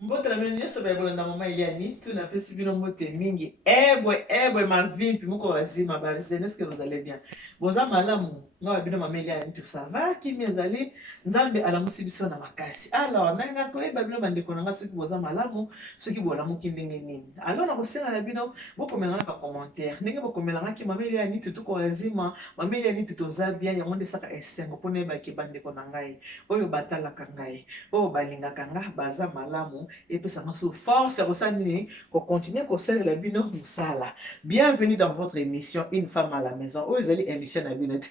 Mbote la meni nyonso bayekolanda mama Eliani tu na pesi bino mbote mingi ebwe mavimpi muko wazima barisene est-ce que vous allez bien boza malamu ngawa bino mama Eliani tu ça va kimi ezali nzambe alamusi biso na makasi alors nanga koyeba bino bandeko nanga soki boza malamu soki bolamuki ndenge nini alors nakosenga na bino bokomelanga na bacommentaire ndenge bokomelangaki mama Eliani tu tuko wazima mama Eliani tu toza bien yango nde esaka esengo mpona oyebaki bandeko na ngai oyo batalaka ngai oyo balingaka nga baza malamu epesanga so force ya kosala nini kocontinue kosalela bino mosala. Bienvenue dans votre émission une femme à la maison oyo ezali émission na bino te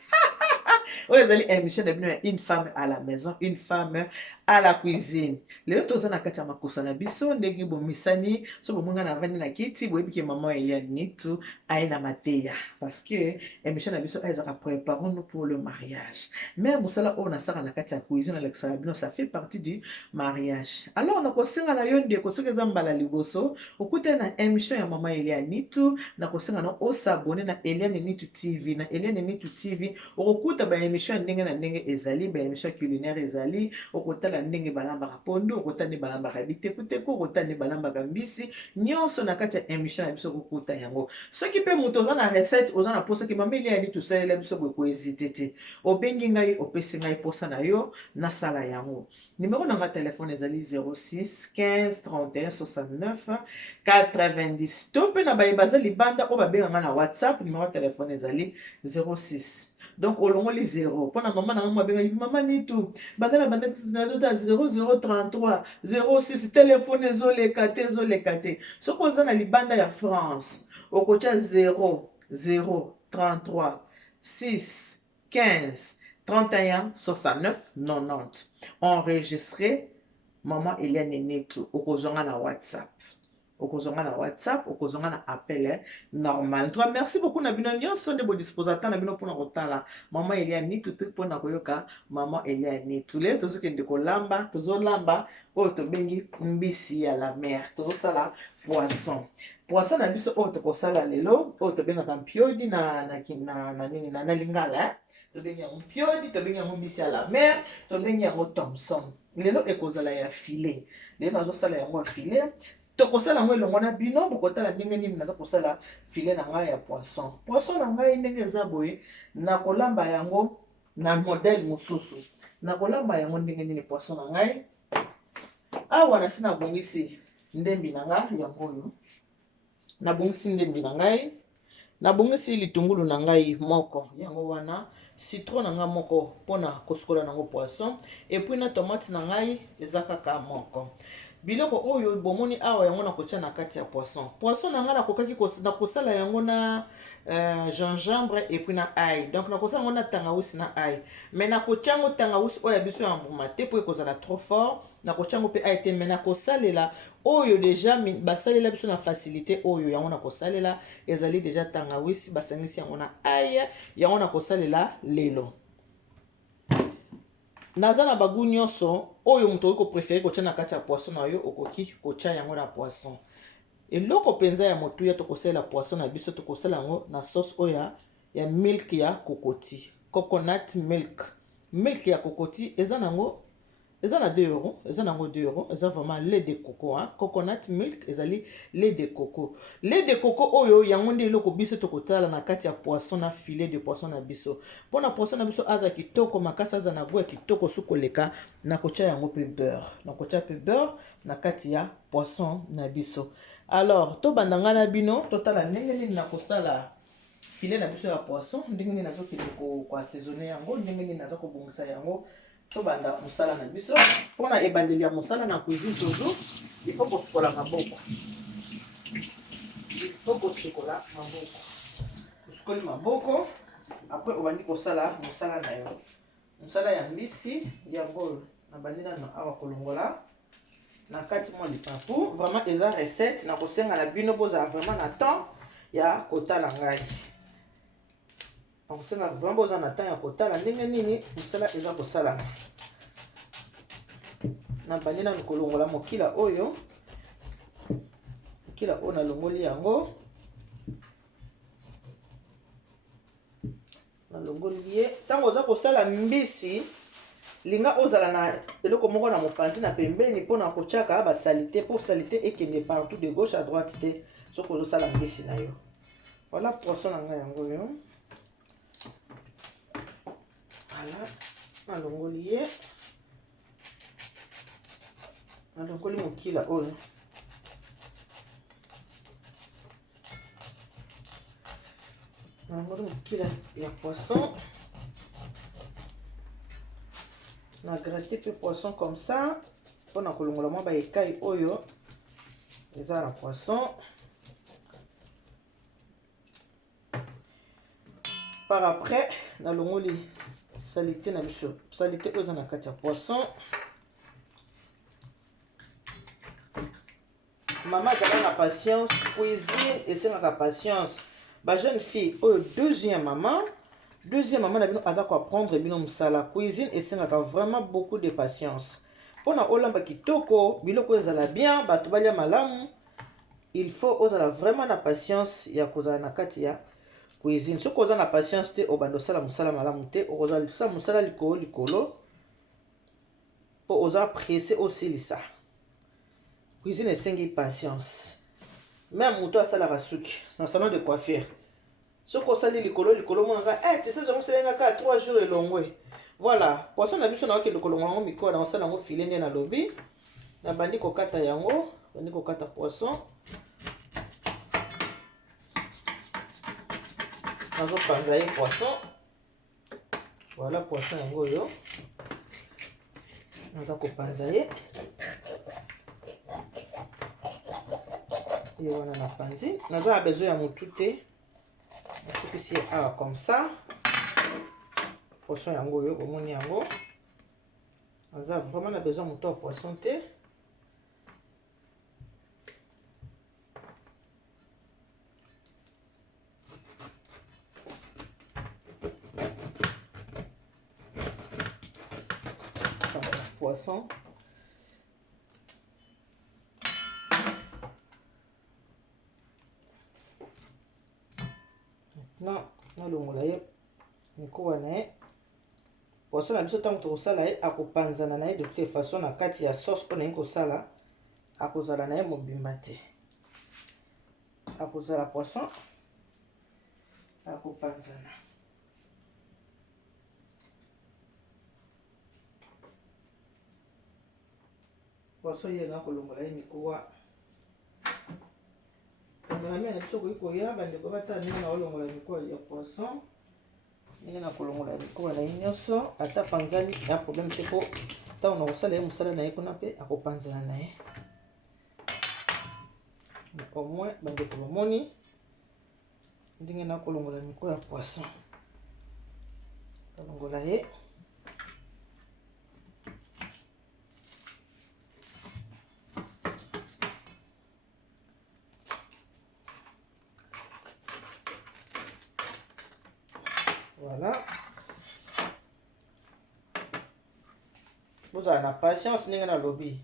oyo ezali émission na bino ya une femme à la maison une femme à la cuisine. Lelo toza na kati ya makosa na biso ndenge bomisani so bomonga na vandi na kiti boyebiki mama Eliani tu aye na mateya parce que émission na biso ezaka préparons-nous pour le mariage. Mais mosala oyo nasaka na kati ya cuisine alexandra bino ça fait partie du mariage. Alors nakosenga na yo ndeko soki eza mbala liboso okutani na émission ya mama Eliani tu nakosenga na osabone na Eliani Nitu TV na Eliani Nitu TV okokuta ba émission ndenge na ndenge ezali ba émission culinaire ezali okotala ndenge balambaka pondu okotala ndenge balambaka bitekuteko okotala ndenge balambaka mbisi nyonso na kati ya émission na biso okokuta yango soki mpe moto oza na recette oza na posa ki mama Eliani tosalela biso boye kohésite te obengi ngai opesi ngai posa na yo nasala yango. Numéro na nga telefone ezali 06 15 31 69 90 to mpe na bayebaza libanda oyo babenganga na WhatsApp numéro telefone ezali 06 donc olongoli 0 mpona mama na ngai abengaki mama Nitu banda nazota 0033 06 telefone ezoleka te soki oza na libanda ya France okotya 0033 6 15 31 69 90 enregistré maman Eliani Nitu okozonga na WhatsApp okozonga na appel normal. Toi merci beaucoup na bino nyonso nde bodisposateur na bino mpona kotala mama Eliani Nitu te mpona koyoka mama Eliani Nitu. Lelo tozokende tozolamba oyo tobengi mbisi ya la mer tozosala poisson na biso oyo tokosala lelo oyo tobengaka mpiodi na lingala tobengi yango mpiodi tobengi yango mbisi ya la mer tobengi yango Thomson. Lelo ekozala ya filet lelo nazosala yango ya filet tokosala yango elongo na bino bokotala ndenge nini naza kosala filet na ngai ya poisson na ngai ndenge eza boye nakolamba yango na modele mosusu nakolamba yango ndenge nini poisson na ngai awa nasi nabongisi ndembi na ngai yango oyo nabongisi ndembi na ngai nabongisi litungulu na ngai moko yango wana citron na ngai moko mpona kosukola nango poisson epuis na tomate na ngai eza kaka moko biloko oyo bomoni awa yango nakotia na kati ya poisson na ngai nakokaki nakosala yango na gingembre epuis na ail donc nakosala yango na tangawisi na ail mais nakotia yango tangawisi oyo ya biso ya mbuma te po ekozala trop fort nakotia yango mpe ail te mais nakosalela oyo deja basalela biso na facilité oyo yango nakosalela ezali deja tangawisi basangisi yango na ail yango nakosalela lelo naza na bagu nyonso oyo moto oyo préféré kotia na kati ya poisson na yo okoki kotia yango na poisson eloko penza ya motuya tokosalela poisson na biso tokosala yango na sauce oyo ya milk ya kokoti coconut milk ya kokoti eza nango eza na 2 euros eza nango 2 euros eza vraiment lait de coco coconut milk ezali lait de coco oyo yango nde eloko biso tokotala na kati ya poisson na filet de poisson na biso mpona poisson na biso aza kitoko makasi aza na goût ya kitoko sukoleka nakotia yango pe beurre na kati ya poisson na biso. Alors tobanda nga na bino totala ndenge nini nakosala filet na biso ya poisson ndenge nini nazokende koassaisonner yango ndenge nini naza kobongisa yango tobanda mosala na biso mpona ebandeli ya mosala na cuisine toujours il faut kosukola maboko osukoli maboko apres obandi kosala mosala na yo mosala ya mbisi yango nabandi nano awa kolongola na kati mwa lipapu vraiment eza recette nakosenga na bino bozala vraiment na temps ya kotala ngai nakosenga vraiment boza na temps ya kotala ndenge nini mosala eza kosalama nabandi nano kolongola mokila oyo nalongoli yango nalongoli ye ntango oza kosala mbisi linga ozala na eloko moko na mopanzi na pembeni mpona kotiaka basalite mpo salite ekende partout de gauche à droite te soki ozosala mbisi na yo. Voilà poisson na ngai yango yo. Voilà, nalongoli ye, nalongoli mokila oyo. Nalongoli mokila ya poisson. Na gratter pe poisson comme ça. Mpona kolongola mwa baekai oyo eza na poisson. Par après, nalongoli salite na biso. Salite oyo eza na kati ya poisson. Mama azala na patience, cuisine esengaka patience. Ba jeune fille oyo deuxième maman na bino aza ko apprendre bino musala. Cuisine esengaka vraiment beaucoup de patience. Pona olamba kitoko, biloko ezala bien, bato balia malamu, il faut ozala vraiment na patience ya kozala na kati ya cuisine. Soki oza na patience te obando sala musala malamu te, okozala sala musala likolo po oza pressé osilisa. Cuisine esengi patience. Même muto asala suki na salon de coiffure. Soki osali likolo monanga, tu sais jongo selenga ka 3 jours elongwe. Voilà, poisson na biso na okende kolonga ngo mikolo na osala ngo filet nde na lobi. Na bandi kokata yango, bandi kokata poisson. Nazo panza ye poisson. Voilà poisson yango yo. Nazo kopanza ye. Et on a panzi. Nazo a besoin ya mutu te. Soki si comme ça. Poisson yango yo, omoni yango. Nazo vraiment na besoin mutu ya poisson te. Poisson. Maintenant, nalongola ye mikowa na ye. Poisson na biso ntango tokosala ye akopanzana na ye de toute façon na kati ya sauce mpona ye kosala akozala na ye mobimba te. Akozala poisson akopanzana. Poisson ye na kolongola ye mikowa. Na mia na biso koya bandeko batala ndenge na kolongola mikowa ya poisson. Ndenge na kolongola mikowa na ye nyonso ata panzani ya problème te po ntango na kosala ye mosala na ye kuna mpe akopanzana na ye. Au moins bandeko bamoni ndenge na kolongola mikowa ya poisson. Kolongola ye. Voilà. Vous avez la patience, vous avez la lobby.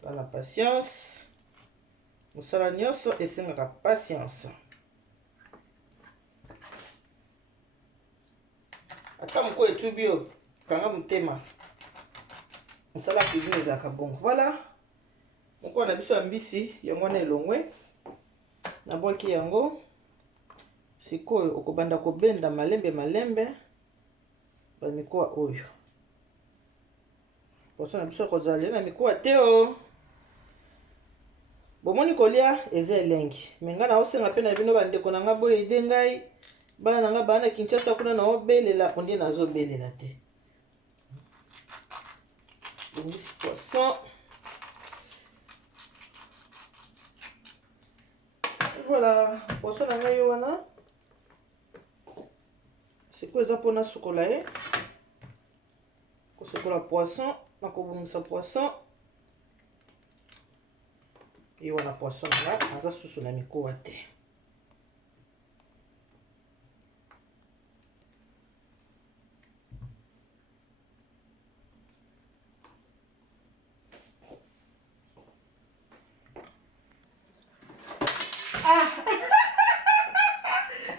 Vous avez la patience. Vous avez la patience. Attends, je vais tout bio. Quand vous thème. Vous avez la cuisine de bon. Voilà. Donc, on a besoin de mbisi. Il y a moins de longwe. Na boki yango. Sikoyo okobanda kobenda malembe bamikowa oyo. Poisson na biso kozala na mikowa te o. Bomoni kolia eza elengi. Menga na osenga pe na bino bandeko na nga boye ide ngai. Bana na nga bana Kinshasa kuna na obelela ondie nazobelela te. Bongisi poisson. Voilà, poisson na ngai wana. C'est quoi ça pour na sukola ye? Ko sukola poisson, na ko bongisa poisson. Et wana poisson là, aza susu na mikowa te. Ah!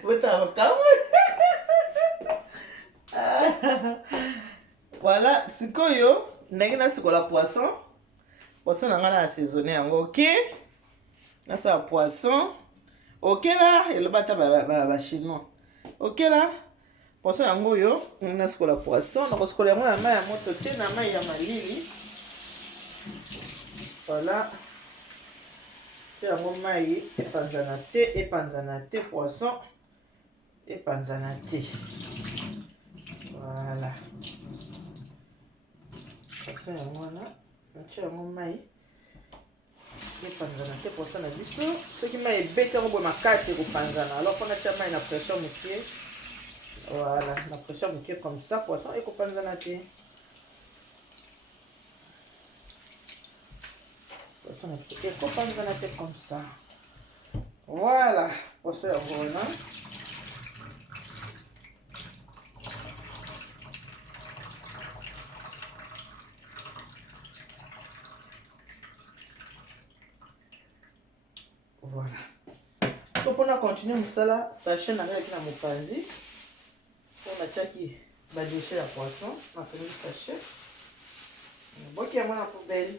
Bota calma. Voilà, sikoyo ndenge nasikola poisson. Poisson nanga na assaisonné yango, OK? Nasa poisson. OK là, et le bata ba chinois. OK là. Poisson yango yo, nasikola poisson, nakosikola yango na mai ya moto te na mai ya malili. Voilà. C'est yango mai epanzana te poisson epanzana te. Voilà. Poisson yango wana, c'est yango mai epanzana te poisson na biso. Soki mai ebeti yango boye makasi ekopanzana. Alors on a tia mai na pression mokie. Voilà, la pression mokie comme ça, poisson ekopanzana te. Poisson ekopanzana te comme ça. Voilà, poisson yango wana. Voilà. Donc on a continué ça sachet na avec la mopanzi. On a tchaki ba déchet à poisson, on a fait le sachet. Bon qui a mon poubelle.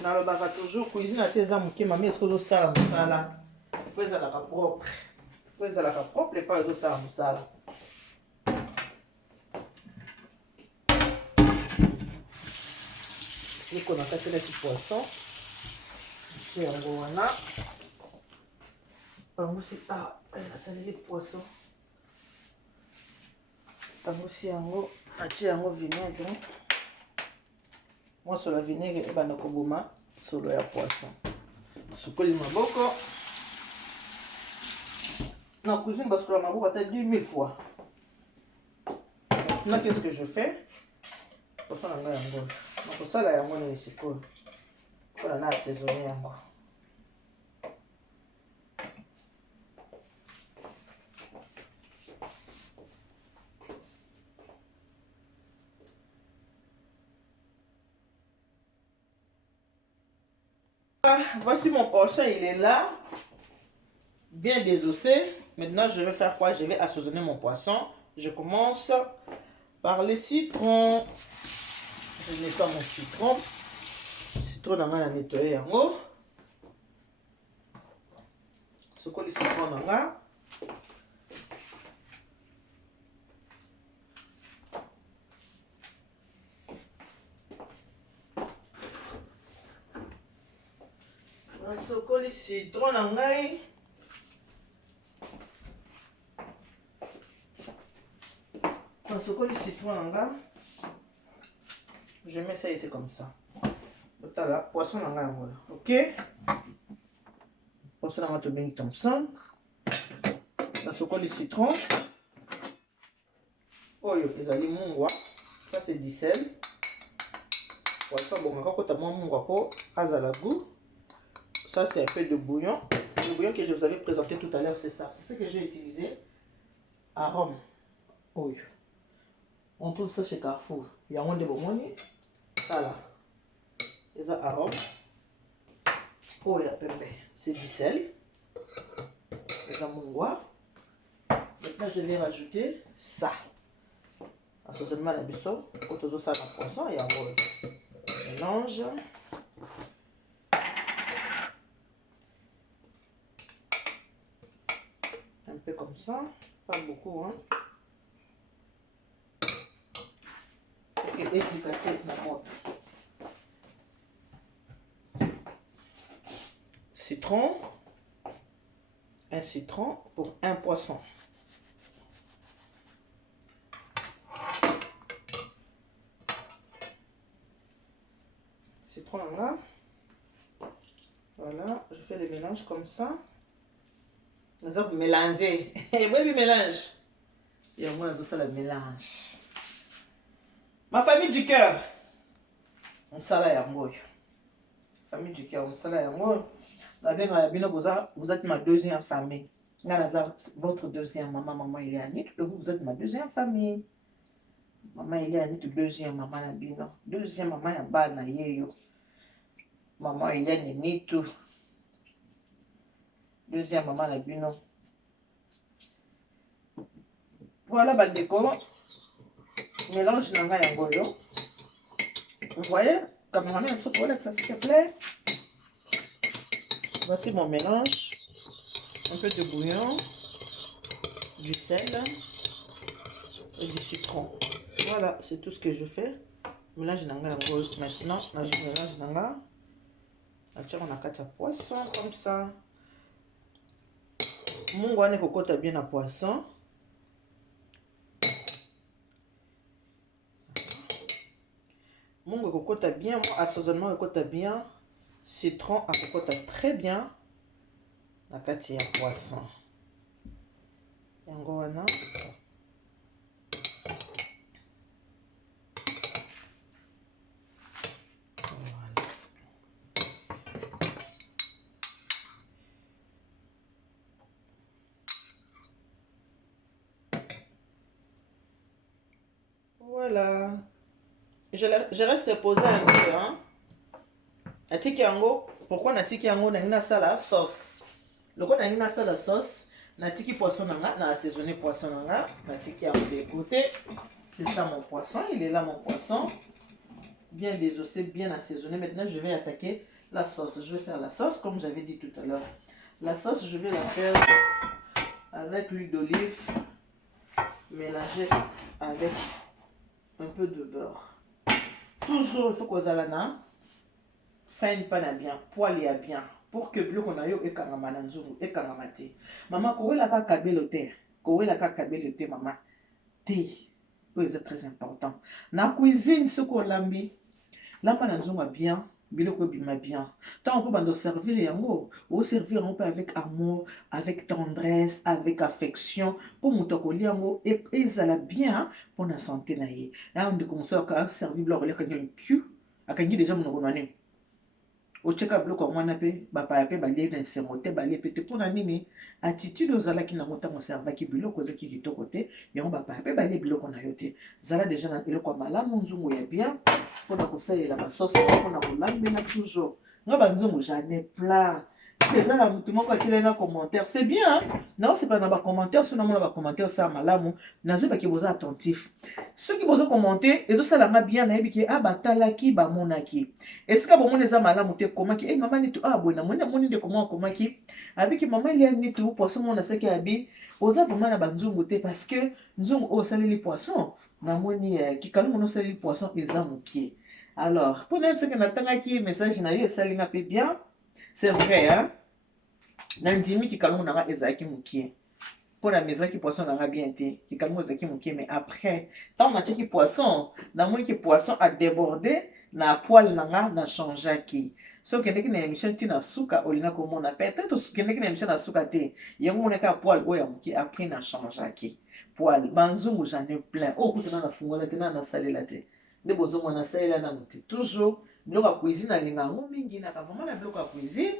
Na le baka toujours cuisine à tes amis qui m'a mis ce que ça la musala. Faut ça la propre. Faut ça la propre et pas de ça la musala. Et qu'on a fait les petits poissons. C'est un gros wana. Aussi, ah, elle a salé les poissons. Aussi, un gros, vinaigre. Moi, sur le vinaigre, et ben, sur le poisson. Sur le maboko. Dans la cuisine, parce que la maboko a 10 000 fois. Maintenant, qu'est-ce que je fais? Poisson, on a un gros. Donc, ça, là, on a un sicot. On a assaisonné un gros. Voici mon poisson, il est là, bien désossé. Maintenant, je vais faire quoi? Je vais assaisonner mon poisson. Je commence par le citron. Je nettoie mon citron. Citron, on a nettoyé en haut. Ce que le citron, on a. Le citron, on a. Le citron, on a. Je mets ça ici comme ça. Voilà, poisson, on a. OK? Poisson, on a tout bien Thompson. Le citron. Oh, les aliments, mungwa. Ça, c'est du sel. Poisson, bon, quand tu as mon mungwa pour azala goût. Ça, c'est un peu de bouillon. Le bouillon que je vous avais présenté tout à l'heure, c'est ça. C'est ce que j'ai utilisé. Arôme. Oui. On trouve ça chez Carrefour. Il y a un de bomoni. Ça là. Et ça, arôme. Oh, il y a pembe. C'est du sel. Et ça, mungwa. Maintenant, je vais rajouter ça. Assaisonnement la bisso. Quand on a ça dans le poisson, il y a un mélange. Un peu comme ça, pas beaucoup, hein. Et citron, un citron pour un poisson. Citron là, voilà, je fais le mélange comme ça. Nous allons mélanger. Oui, oui, mélange. Et moi, nous allons le mélange. Ma famille du cœur. On s'ala ya moyo. Famille du cœur, on s'ala ya moyo. Vous êtes ma deuxième famille. Votre deuxième maman, maman Eliane. Vous êtes ma deuxième famille. Maman Eliane, deuxième maman Nabino. Deuxième maman Yabana Yeyo. Maman Eliane Nitu. Deuxième maman Nabino. Voilà, bandeko. Mélange nanga yangoyo. Vous voyez? Comme on a un peu de ça, s'il te plaît. Voici mon mélange. Un peu de bouillon, du sel et du citron. Voilà, c'est tout ce que je fais. Mélange nanga yangoyo. Maintenant, je mélange nanga. On a 4 poissons comme ça. Mon guane cocotte bien à poisson. Mon cocotte bien, assaisonnement cocotte bien. Citron à cocotte très bien. La kati ya poisson. Yango wana. Voilà. Je reste reposer un peu, hein. Natiki yango, pourquoi natiki yango na sala sauce. Le quoi na sala sauce, natiki poisson nanga, na assaisonné poisson nanga, natiki yango de côté. C'est ça mon poisson, il est là mon poisson. Bien désossé, bien assaisonné. Maintenant, je vais attaquer la sauce. Je vais faire la sauce comme j'avais dit tout à l'heure. La sauce, je vais la faire avec l'huile d'olive mélangée avec un peu de beurre. Toujours, il faut qu'on zalana. Faine pas bien, poil ya bien. Pour que le qu'on a eu et kangamananzungu et kangamati. Maman, kowe la ka kabelo te. Kowe la ka kabelo te, maman. Thé. C'est très important. Na cuisine, ce qu'on lambi. Lamba nanzungu bien. Biloko bima bien. Tant on peut bando servir yango. Ou servir un peu avec amour, avec tendresse, avec affection. Pour mon tokoli yango. Et ça la bien pour la santé naïe. Là, on dit commencer à servir l'or. Il y a un cul. A kangi déjà mon ronane. Au check up bloc on a pe bapa pe balé na semote balé pété pour na nini attitude ozala ki na mota mo serva ki biloko za ki kitoko te yango bapa pe balé biloko na yote zala déjà na eloko malamu nzungu ya bien pour na kosalela ba sauce pour na kolambela toujours nga banzungu j'en ai plein. Les gens là tout le monde quand il a commentaire c'est bien hein? Non c'est pas dans les commentaires sinon dans les commentaires ça malamu nazo ba ki boza attentif ceux qui boza commenter les autres ça la bien na ebiki ah batalaki ba monaki est-ce que bon mon les malamu te comment ki eh maman ni tout ah bona moni de comment ki avec maman il y a ni tout poisson mon saki abi oza vraiment na banzungu te parce que nzungu o sali les poissons na moni ki kalu mon sali les poissons ezamuki alors pour même ce que natanga ki message na yo sali na pe bien. C'est vrai, hein? Nandimi qui calme n'a ezaki moukié. Pour la maison qui poisson n'a bien été, qui calme ezaki moukié, mais après, tant on a qui poisson, dans mon qui poisson a débordé, na poil n'a changé qui. So kende ki na émission tina suka olinga komona peut-être kende ki na émission na suka te yango on ka poil oya mouki après na changé qui. Poil banzungu j'en ai plein. Oh kutana na fungola tena na salela te. Ne bozo mona salela na muti toujours. Biloko ya cuisine alinga ngo mingi na vraiment na biloko ya cuisine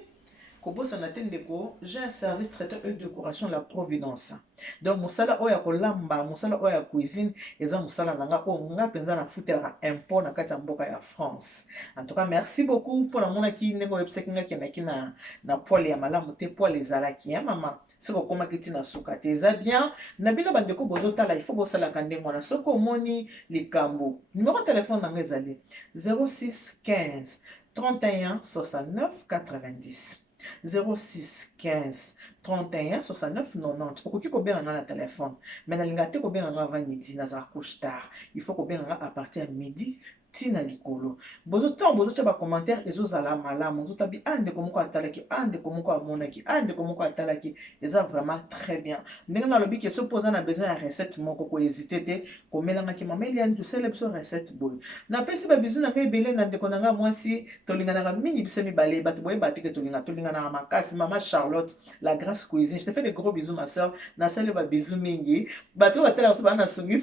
kobosa na tendeko j'ai un service traiteur et décoration la Providence donc musala oya kolamba musala oya cuisine eza musala nanga o nga penza na futela import na kati ya mboka ya France. En tout cas merci beaucoup pour la mona ki ndeko website nga ki na poil ya malamu te poil ezalaki ya mama c'est ko koma kiti na suka te eza bien na bino bandeko bozotala il faut bosala kandengo na soko moni likambo numéro de téléphone nanga ezali 06 15 31 69 90 06 15 31 69 90. Okoki kobenga na téléphone mais na linga te kobenga avant midi na za couche tard il faut kobenga à partir de midi tina likolo bozo ba commentaire ezozala malamu zotabi ande komoko atalaki ande komoko amonaki ande komoko atalaki eza vraiment très bien ndenge na lobi ke so posa na besoin ya recette moko ko hésiter te komelanga ki mama Eliane to célèbre so recette boy na pesi ba bizu na ngai belé na ndeko nanga mwasi tolinga na mini bisemi balé bat boye batike tolinga na makasi mama Charlotte la grâce cuisine je te fais des gros bisous ma soeur na salle ba bisous mingi bato batela so bana songi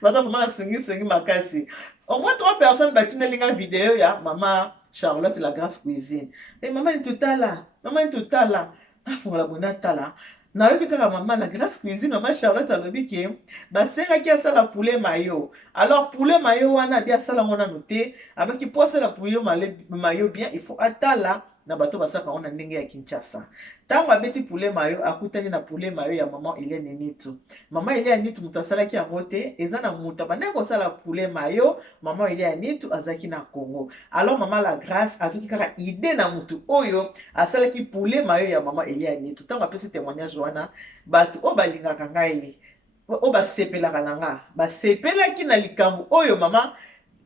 vraiment songi makasi. Au moins 3 personnes battent une vidéo ya maman Charlotte la grâce cuisine. Et maman est tout là. Ah faut la bonne tala. Na yo kaka maman la grâce cuisine maman Charlotte a lobi ki ba senga ki asala poulet mayo. Alors poulet mayo wana bien sala ngona noté avec ki pour sala poulet mayo bien il faut atala na bato basaka on na ndenge ya Kinshasa. Tango abeti poulet mayo akutani na poulet mayo ya maman Hélène Nitu. Maman Hélène Nitu mutu asalaki yango te, eza na mutu abandaki kosala poulet mayo maman Hélène Nitu azalaki na Congo. Alors maman la grâce azoki kaka idée na mutu oyo asalaki poulet mayo ya maman Hélène Nitu. Tango apesi témoignage wana bato o balingaka ngai o basepelaka na nga basepelaki na likambo oyo maman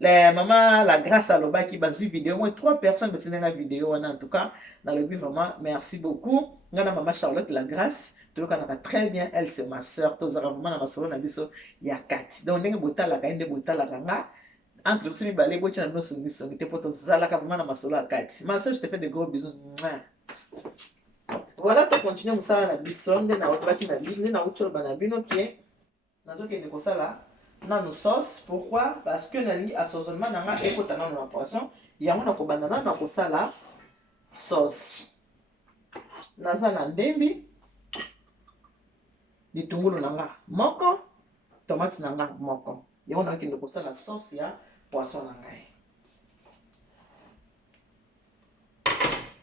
la grâce alobaki bazwi vidéo moins 3 personnes batinanga vidéo wana en tout cas nalobi vraiment merci beaucoup ngana maman Charlotte la grâce toyokanaka très bien elle c'est ma sœur tozalaka vraiment na masolo na biso ya kati donc ndenge botalaka ye nde botalaka nga entre biso mibale botia na bino songisongi te mpo tozalaka vraiment na masolo ya kati ma sœur je te fais de gros bisous. Voilà to continue mosala na biso nde naolobaki na bino nde nauti oloba na bino ke nazokende kosala nano sauce. Pourquoi? Parce que nalingi assaisonnement nanga ekota nano na poisson yango nakobanda nano na kosala sauce. Naza na ndembi litungulu nanga moko tomate nanga moko yango nakende kosala sauce ya poisson na ngai.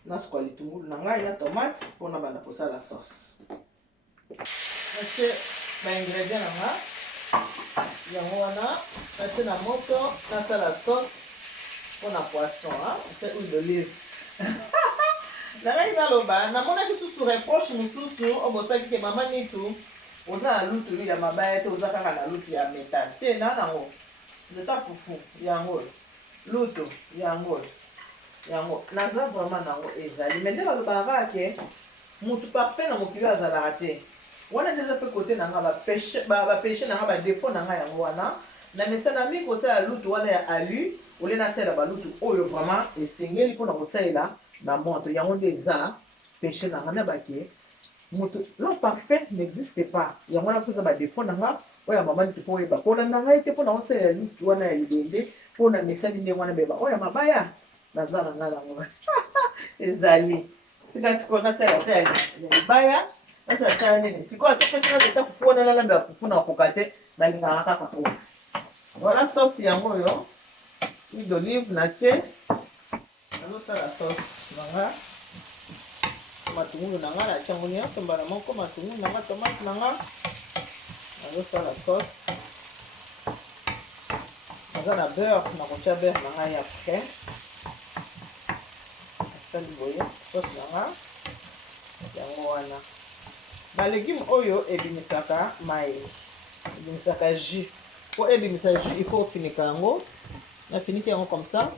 Nasukwa litungulu na ngai na tomate mpona banda kosala sauce. Natie ba ingrédients nanga yango wana natie na moto nasala sauce mpona poisson. C'est huile d'olive. Nangai naloba namonaki susu reproche mosusu obosaki ke mama Nitu oza na lutu ya mabaya te oza kaka na lutu ya métal te na nango nzeta fufu yango lutu yango naza vraiment nango ezali mais nde balobaka kaka ke mutu parfait na mokili azalaka te wana nde eza mpe kote na nga bapeshe na nga badefo na nga yango wana na mesana mingi kosala lutu wana ya alu ole nasalela balutu oyo vraiment esengeli mpona kosalela na moto yango nde eza peshe na nga na bake mutu lo parfait n'existe pas yango wana mpoza badefo na nga oyo mama Nitu fo oyeba mpona na ngai te mpona kosalela lutu wana ya libende mpona mesani ndenge wana beba oyo mabaya naza na nga nango ezali tikatiko nasalela te ya libaya nasala tala nini sikoyo atopesanga zeta fufu wana nalambela fufu na koka te nalingaka kaka po. Voilà sauce yango oyo huile d'olive natie nazosala sauce nanga matungulu nanga natia yango nyonso mbala moko matungulu nanga tomate nanga nazosala sauce. Naza na beurre nakotia beurre nanga ya frais nasali boye sauce nanga yango wana. Balégume oyo ebimisaka mai ebimisaka jus. Pour ebimisa jus il faut finir yango na finiki yango comme ça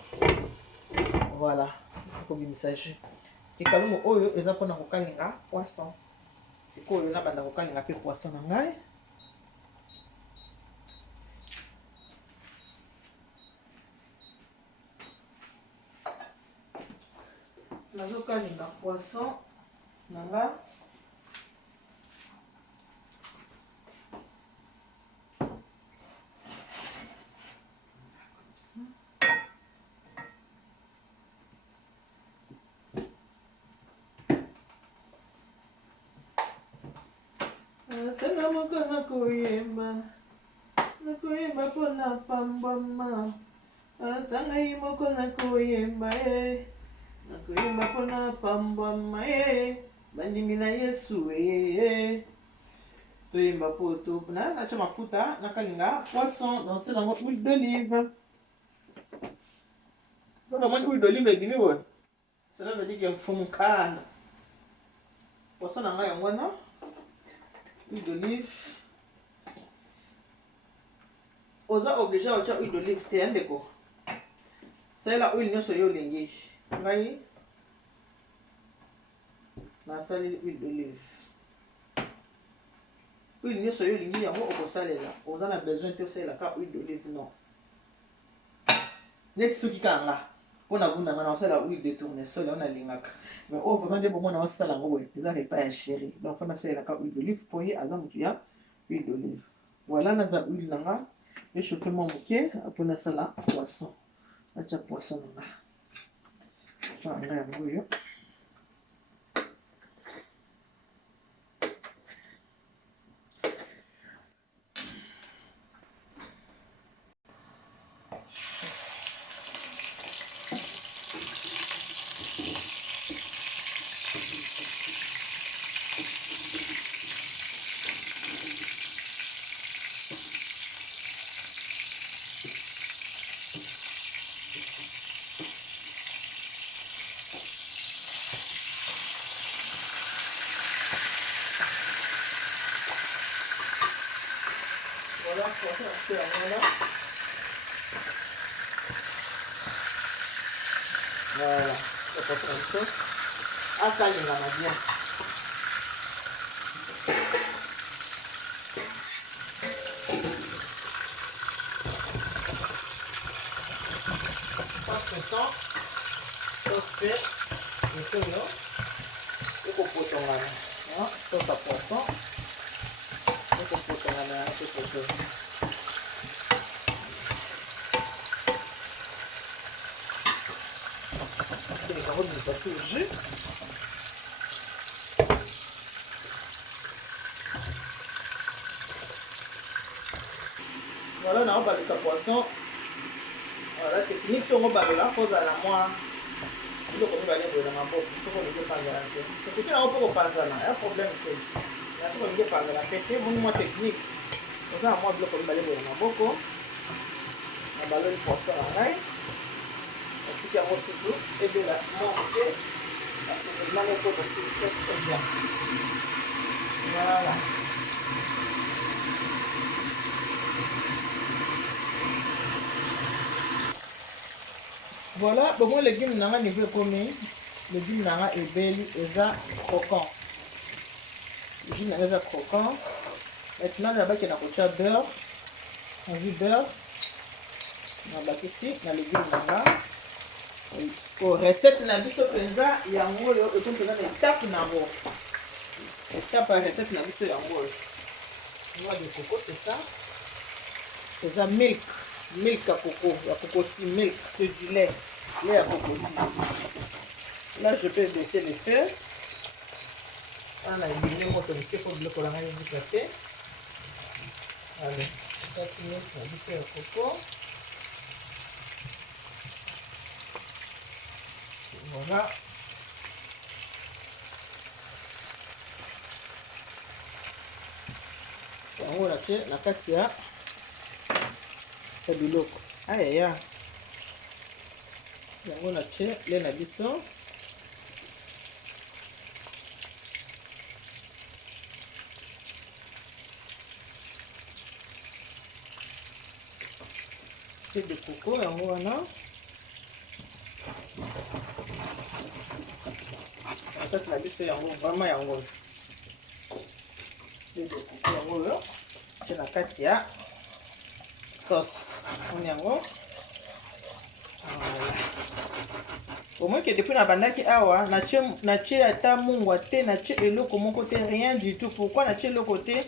voilà pour ebimisa jus. Kikalumu oyo eza mpona kokalinga poisson sikoyo nabanda kokalinga mpe poisson na ngai. Nazokalinga poisson na ngai tanga moko nakoyemba mpona pambama tangai moko nakoyemba nakoyemba mpona pambama bandimi na Yesu toyemba poto natia mafuta nakalinga poisson danse nango huile d'olive. Soka moni huile d'olive ebimi boye cela veut dire que mfumukana poisson na ngai yango wana huile d'olive. Oza obligé otia huile d'olive te ndeko salela huile nyonso yo olingi ngai nasali huile d'olive. Huile nyonso yo olingi yango okosalela oza na besoin te osalelaka huile d'olive non neti soki kanga mpona bunda nga na osala huile de tournesol yango nalingaka mais oyo vraiment nde bomona osala yango boye eza repas ya chéri donc fo nasalelaka huile d'olive mpo ye aza motu ya huile d'olive. Voilà naza huile nanga échauffe mwa moke apo nasala poisson natia poisson nanga yango oyo poisson na biso yango wana. Voilà, le poisson na biso akalingama bien. Temps, sauce fait, et tout là, et qu'on peut en aller, sauce à poisson, et qu'on peut en aller, et qu'on peut. Et les carottes nous passent le jus. Voilà, on a parlé de sa poisson. Voilà, technique sur mon bagage là, faut aller moi. Il faut que vous allez dans ma boîte, il faut que vous pas là. C'est que là on peut pas ça là, il y a problème c'est. Il faut que vous pas là, c'est mon technique. Pour ça moi bloc vous allez dans ma boîte. On va le poisson là. Un petit carreau sous et de la monter. Parce que le mal est pour aussi très bien. Voilà. Voilà, bon, les légumes n'ont pas niveau commun. Les légumes n'ont pas ébeli, ils sont croquants. Les légumes n'ont pas croquants. Maintenant, là-bas, il y a un beurre. On dit beurre. On va ici, on a les légumes là. Pour recette, on a dit que il y a un mot, et comme ça, on étape dans l'eau. Étape par recette, on a dit que il y a un mot. Noix de coco, c'est ça. C'est ça, milk. Milk à coco, la cocotie, milk, c'est du lait à cocotie. Là, je peux baisser le feu. On a éliminé mon feu pour le colorant du café. Allez, continuer pour baisser le coco. Voilà. On va acheter la katia. Biloko ayaya yango na tie le na biso te de coco yango wana asati na biso yango vraiment yango te de coco yango oyo tie na kati ya sauce. On y a un au moins que depuis la bandaki awa na tche ata mungwa te na tche eloko mon côté rien du tout. Pourquoi na tche le côté?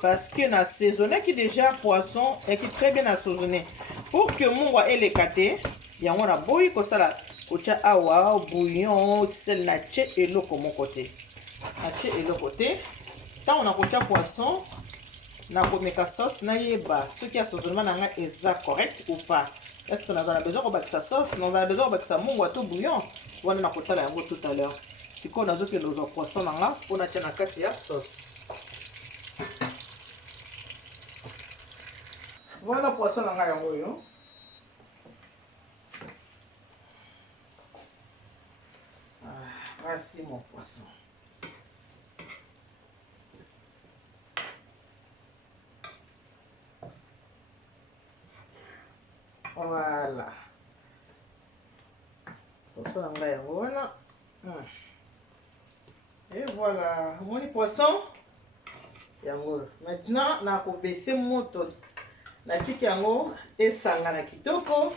Parce que na saisonné qui déjà poisson et qui très bien assaisonné pour que mungwa ait les kate yango na boyi ko sala ko tcha awa bouillon sel na tche eloko mon côté na tche eloko te tant on a ko tcha poisson. Na komeka sauce na yeba ce qui assaisonnement nanga est correct ou pas. Est-ce qu'on a besoin de sa sauce? On a besoin de sa mungwa to bouillon. On a kotala yango tout à l'heure. Si qu'on a que nos poissons nanga on a tient na kati ya sauce. Voilà poisson nanga yango yo. Voici mon poisson. Voilà. Poisson en gagne, voilà. Et voilà. Mon poisson. Maintenant, on a baissé mon moto. Na tiki yango esanga na kitoko.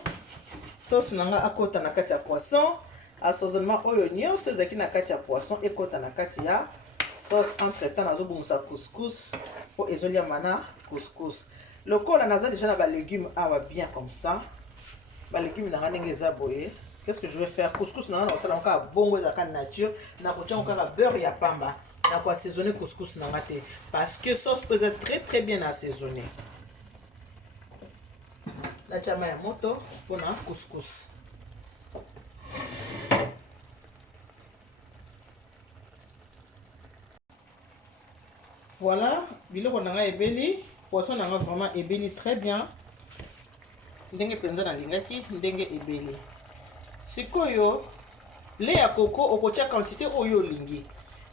Sauce nanga akota na kati ya poisson. Assaisonnement oyo nyonso ezaki na kati ya poisson ekota na kati ya sauce. Entre temps nazo bumusa couscous po ezolia mana couscous. Le col a déjà na ba légumes awa bien comme ça. Ba légumes na ndenge eza boye. Qu'est-ce que je vais faire? Couscous na na osala encore bongo za ka nature na ko tia encore beurre ya pamba. Na ko assaisonner couscous na ngate parce que sauce peut être très bien assaisonnée. La chama ya moto pour na couscous. Voilà, biloko nanga ebeli. Poisson nanga vraiment ebeli très bien. Ndenge penza na lingaki ndenge ebeli. Sikoyo lait ya coco okotia quantité oyo lingi.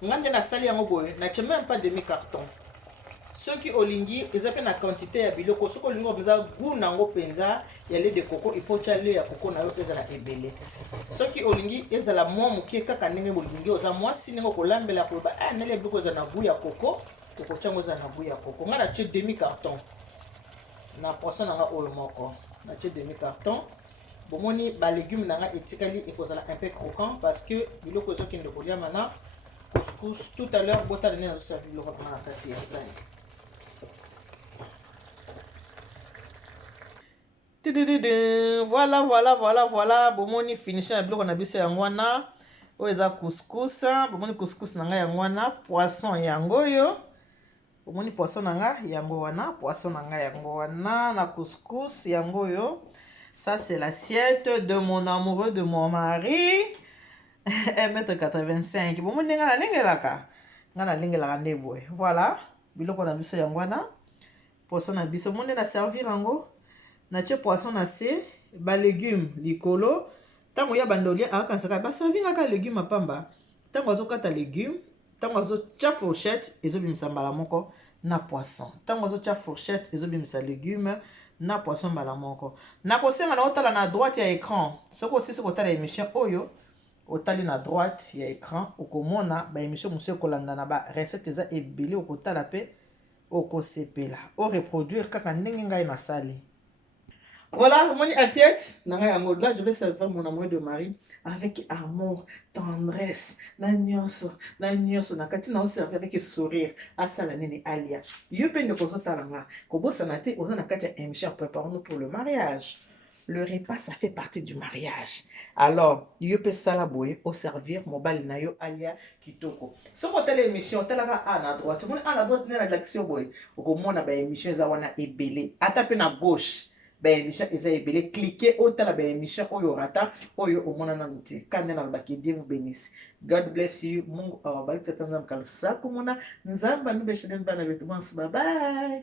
Ngande na sali yango boye na tia même pas demi carton. soki olingi eza pe na quantité ya biloko soki olingi openza goût nango penza ya lait de coco il faut tia lait ya coco na yo ezala ebele soki olingi ezala mwa moke kaka ndenge bolingi oza mwasi ndenge okolambela koloba nali biloko eza na goût ya coco okotiango eza na goût ya coco nga natie demi carton na poisson nanga oyo moko natie demi carton bomoni balégume nanga etikali ekozala un peu croquant parce que biloko ezokende koliama na couscous tout à l'heure botala nde nazosala biloko na kati ya sani. Voilà bomoni finition ya biloko na biso yango wana oyo eza couscous bomoni couscous na ngai yango wana poisson yango oyo bomoni poisson na ngai yango wana poisson na ngai yango wana na couscous yango oyo. Ça c'est l'assiette de mon amoureux, de mon mari 1m85 bomoni nga nalengelaka nga nalengelaka nde boye. Voilà biloko na biso yango wana poisson na biso monde na servir yango natie poisson na se ba légume likolo tango ya bandolia akansaka ba servir aka légume apamba tango azokata légume tango azotia fourchette ezobimisa mbala moko na poisson tango azotia fourchette ezobimisa légume na poisson mbala moko nakosenga na otala na droite ya écran soko osisi kotala émission oyo otali na droite ya écran okomona ba émission mosusu ekolanda na ba recette eza ebele okotala pe okosepela o reproduire kaka ndenge ngai nasali. Voilà, mon assiette. Là, je vais servir mon amour de mari avec amour, tendresse, na nyonso, na kati na servir avec sourire. Asala nene alia. Yo pe ne kozo talanga. Kobo sanate oza na kati ya émission préparons-nous pour le mariage. Le repas ça fait partie du mariage. Alors, yo pe sala boye au servir mobile na yo alia kitoko. Soko tele émission telaka à droite. Mon à droite na l'action boye. Okomona ba émission za wana ebele. Ata pe na gauche. Ben émission eza ebele cliquez otala ben émission oyo rata oyo omona na muti kande na baki Dieu vous bénisse. God bless you. Mungu awabariki tena mkalisa kumuna nzamba nubeshene bana betu. Bye bye.